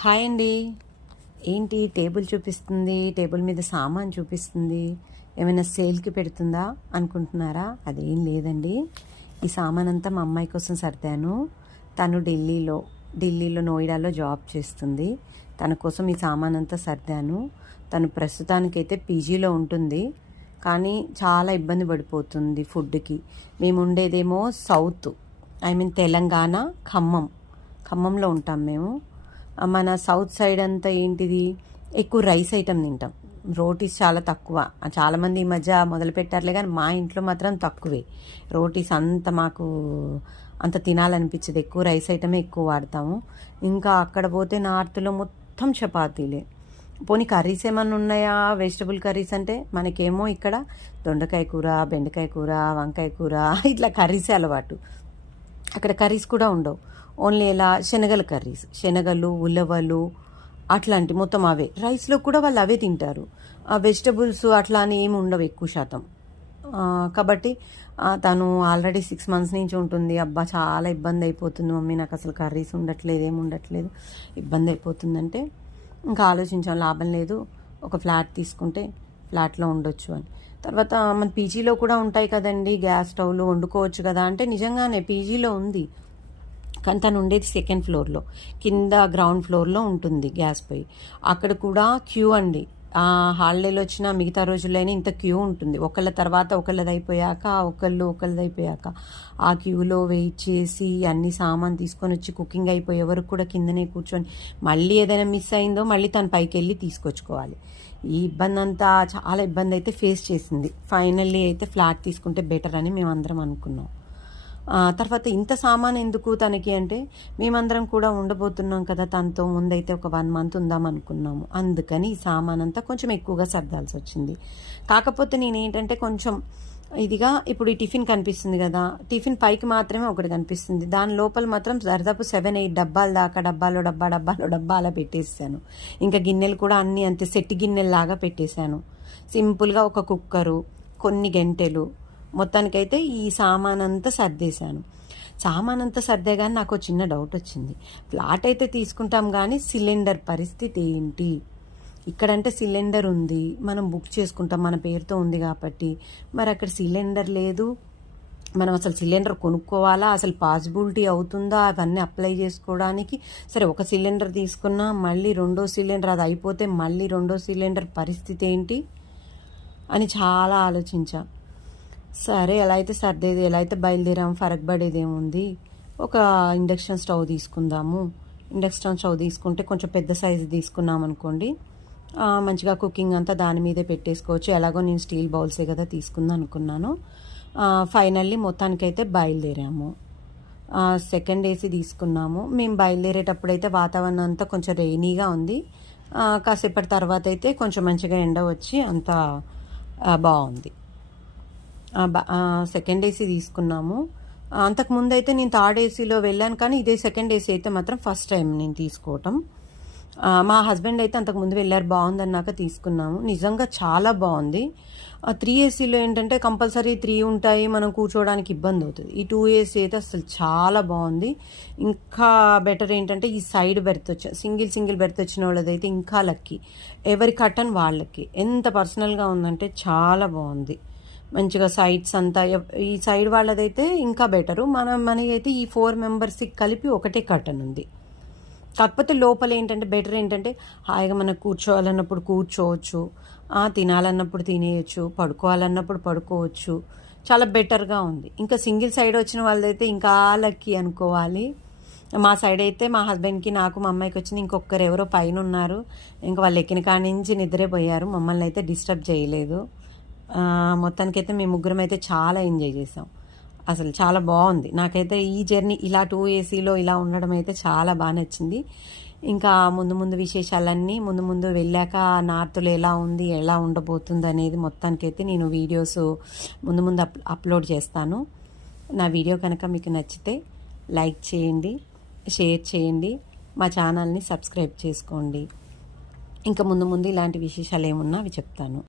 Hi అండి. ఏంటి table చూపిస్తుంది, టేబుల్ మీద సామాన్ చూపిస్తుంది, ఏమైనా సేల్కి పెడుతుందా అనుకుంటున్నారా? అదేం లేదండి. ఈ సామాన్ అంతా మా అమ్మాయి కోసం సర్దాను. తను ఢిల్లీలో నోయిడాలో జాబ్ చేస్తుంది. తన కోసం ఈ సామాన్ అంతా సర్దాను. తను ప్రస్తుతానికైతే పీజీలో ఉంటుంది, కానీ చాలా ఇబ్బంది పడిపోతుంది ఫుడ్కి. మేము ఉండేదేమో సౌత్, తెలంగాణ, ఖమ్మంలో ఉంటాం మేము. మన సౌత్ సైడ్ అంతా ఏంటిది, ఎక్కువ రైస్ ఐటమ్ తింటాం. రోటీస్ చాలా తక్కువ. చాలామంది ఈ మధ్య మొదలు పెట్టారులే, కానీ మా ఇంట్లో మాత్రం తక్కువే. రోటీస్ మాకు అంత తినాలనిపించదు. ఎక్కువ రైస్ ఐటమే ఎక్కువ వాడతాము. ఇంకా అక్కడ పోతే నార్త్లో మొత్తం చపాతీలే. పోనీ కర్రీస్ ఏమన్నా ఉన్నాయా, వెజిటబుల్ కర్రీస్ అంటే మనకేమో ఇక్కడ దొండకాయ కూర, బెండకాయ కూర, వంకాయ కూర, ఇట్లా కర్రీసే అలవాటు. అక్కడ కర్రీస్ కూడా ఉండవు. ఓన్లీ ఎలా శనగల కర్రీస్, శనగలు, ఉలవలు అట్లాంటి మొత్తం అవే. రైస్లో కూడా వాళ్ళు అవే తింటారు. వెజిటబుల్స్ అట్లా అని ఏమి ఉండవు ఎక్కువ శాతం. కాబట్టి తను ఆల్రెడీ 6 months నుంచి ఉంటుంది. అబ్బా చాలా ఇబ్బంది అయిపోతుంది మమ్మీ, నాకు అసలు కర్రీస్ ఉండట్లేదు, ఏమి ఉండట్లేదు, ఇబ్బంది అయిపోతుందంటే ఇంకా ఆలోచించాం, లాభం లేదు, ఒక ఫ్లాట్ తీసుకుంటే ఫ్లాట్లో ఉండొచ్చు అని. తర్వాత మన పీజీలో కూడా ఉంటాయి కదండి గ్యాస్ స్టవ్లు, వండుకోవచ్చు కదా అంటే నిజంగానే పీజీలో ఉంది. కానీ తను ఉండేది 2nd floorలో, కింద గ్రౌండ్ ఫ్లోర్లో ఉంటుంది గ్యాస్ పొయ్యి. అక్కడ కూడా క్యూ అండి. హాలిడేలో వచ్చిన మిగతా రోజులైనా ఇంత క్యూ ఉంటుంది. ఒకళ్ళ తర్వాత ఒకళ్ళది అయిపోయాక ఆ క్యూలో వెయిట్ చేసి అన్ని సామాన్ తీసుకొని వచ్చి కుకింగ్ అయిపోయే వరకు కూడా కిందనే కూర్చొని, మళ్ళీ ఏదైనా మిస్ అయిందో మళ్ళీ తను పైకి వెళ్ళి తీసుకొచ్చుకోవాలి. ఈ ఇబ్బంది అంతా, చాలా ఇబ్బంది అయితే ఫేస్ చేసింది. ఫైనల్లీ అయితే ఫ్లాట్ తీసుకుంటే బెటర్ అని మేమందరం అనుకున్నాం. తర్వాత ఇంత సామాన్ ఎందుకు తనకి అంటే, మేమందరం కూడా ఉండబోతున్నాం కదా తనతో. ముందైతే ఒక 1 month ఉందాం అనుకున్నాము. అందుకని ఈ సామాన్ అంతా కొంచెం ఎక్కువగా సర్దాల్సి వచ్చింది. కాకపోతే నేనేంటంటే కొంచెం ఇదిగా, ఇప్పుడు ఈ టిఫిన్ కనిపిస్తుంది కదా, టిఫిన్ పైకి మాత్రమే ఒకటి కనిపిస్తుంది, దాని లోపల మాత్రం దాదాపు 7-8 డబ్బాల దాకా డబ్బా అలా పెట్టేసాను. ఇంకా గిన్నెలు కూడా అన్నీ అంతే సెట్ గిన్నెల్లాగా పెట్టేశాను. సింపుల్గా ఒక కుక్కరు, కొన్ని గంటెలు, మొత్తానికైతే ఈ సామాన్ అంతా సర్దేశాను. సామాన్ అంతా సర్దే కానీ నాకు చిన్న డౌట్ వచ్చింది. ఫ్లాట్ అయితే తీసుకుంటాం కానీ సిలిండర్ పరిస్థితి ఏంటి? ఇక్కడంటే సిలిండర్ ఉంది, మనం బుక్ చేసుకుంటాం, మన పేరుతో ఉంది కాబట్టి. మరి అక్కడ సిలిండర్ లేదు. మనం అసలు సిలిండర్ కొనుక్కోవాలా, అసలు పాసిబిలిటీ అవుతుందా అవన్నీ అప్లై చేసుకోవడానికి? సరే, ఒక సిలిండర్ తీసుకున్నా, మళ్ళీ 2వ సిలిండర్ అది అయిపోతే మళ్ళీ 2వ సిలిండర్ పరిస్థితి ఏంటి అని చాలా ఆలోచించా. సరే, ఎలా అయితే సర్దేది, ఎలా అయితే బయలుదేరాం, ఫరక్ పడేది ఏముంది, ఒక ఇండక్షన్ స్టవ్ తీసుకుందాము. ఇండక్షన్ స్టవ్ తీసుకుంటే కొంచెం పెద్ద సైజు తీసుకున్నాం అనుకోండి, మంచిగా కుకింగ్ అంతా దాని మీదే పెట్టేసుకోవచ్చు. ఎలాగో నేను స్టీల్ బౌల్సే కదా తీసుకుందాం అనుకున్నాను. ఫైనల్లీ మొత్తానికైతే బయలుదేరాము. 2nd AC తీసుకున్నాము. మేము బయలుదేరేటప్పుడైతే వాతావరణం అంతా కొంచెం రెయినీగా ఉంది. కాసేపటి తర్వాత అయితే కొంచెం మంచిగా ఎండ వచ్చి అంతా బాగుంది. 2nd AC తీసుకున్నాము. అంతకుముందు అయితే నేను 3rd ACలో వెళ్ళాను, కానీ ఇదే 2nd AC అయితే మాత్రం ఫస్ట్ టైం నేను తీసుకోవటం. మా హస్బెండ్ అయితే అంతకుముందు వెళ్ళారు, బాగుందన్నాక తీసుకున్నాము. నిజంగా చాలా బాగుంది. 3 ACలో ఏంటంటే కంపల్సరీ 3 ఉంటాయి, మనం కూర్చోవడానికి ఇబ్బంది అవుతుంది. ఈ 2 AC అయితే అసలు చాలా బాగుంది. ఇంకా బెటర్ ఏంటంటే ఈ సైడ్ బెర్త్ సింగిల్ బెర్త్ వచ్చిన వాళ్ళదైతే ఇంకా లక్కీ. ఎవరి కర్టన్ వాళ్ళకి ఎంత పర్సనల్గా ఉందంటే చాలా బాగుంది. మంచిగా సైడ్స్ అంతా, ఈ సైడ్ వాళ్ళదైతే ఇంకా బెటరు. మనకైతే ఈ 4 members కలిపి ఒకటే కర్టన్ ఉంది. కాకపోతే లోపల ఏంటంటే బెటర్ ఏంటంటే హాయిగా మనకు కూర్చోవాలన్నప్పుడు కూర్చోవచ్చు, తినాలన్నప్పుడు తినేయచ్చు, పడుకోవాలన్నప్పుడు పడుకోవచ్చు. చాలా బెటర్గా ఉంది. ఇంకా సింగిల్ సైడ్ వచ్చిన వాళ్ళదైతే ఇంకా లక్కీ అనుకోవాలి. మా సైడ్ అయితే మా హస్బెండ్కి, నాకు, మా అమ్మాయికి వచ్చింది. ఇంకొకరు ఎవరో పైన ఉన్నారు, ఇంకా వాళ్ళు ఎక్కిన కాడి నుంచి నిద్రే పోయారు, మమ్మల్ని అయితే డిస్టర్బ్ చేయలేదు. మొత్తానికైతే మేము ముగ్గురం అయితే చాలా ఎంజాయ్ చేసాం. అసలు చాలా బాగుంది. నాకైతే ఈ జర్నీ ఇలా 2 ACలో ఇలా ఉండడం అయితే చాలా బాగా నచ్చింది. ఇంకా ముందు విశేషాలన్నీ ముందు వెళ్ళాక నార్త్లో ఎలా ఉంది, ఎలా ఉండబోతుంది అనేది మొత్తానికైతే నేను వీడియోస్ ముందు అప్లోడ్ చేస్తాను. నా వీడియో కనుక మీకు నచ్చితే లైక్ చేయండి, షేర్ చేయండి, మా ఛానల్ని సబ్స్క్రైబ్ చేసుకోండి. ఇంకా ముందు ఇలాంటి విశేషాలు ఏమున్నా అవి చెప్తాను.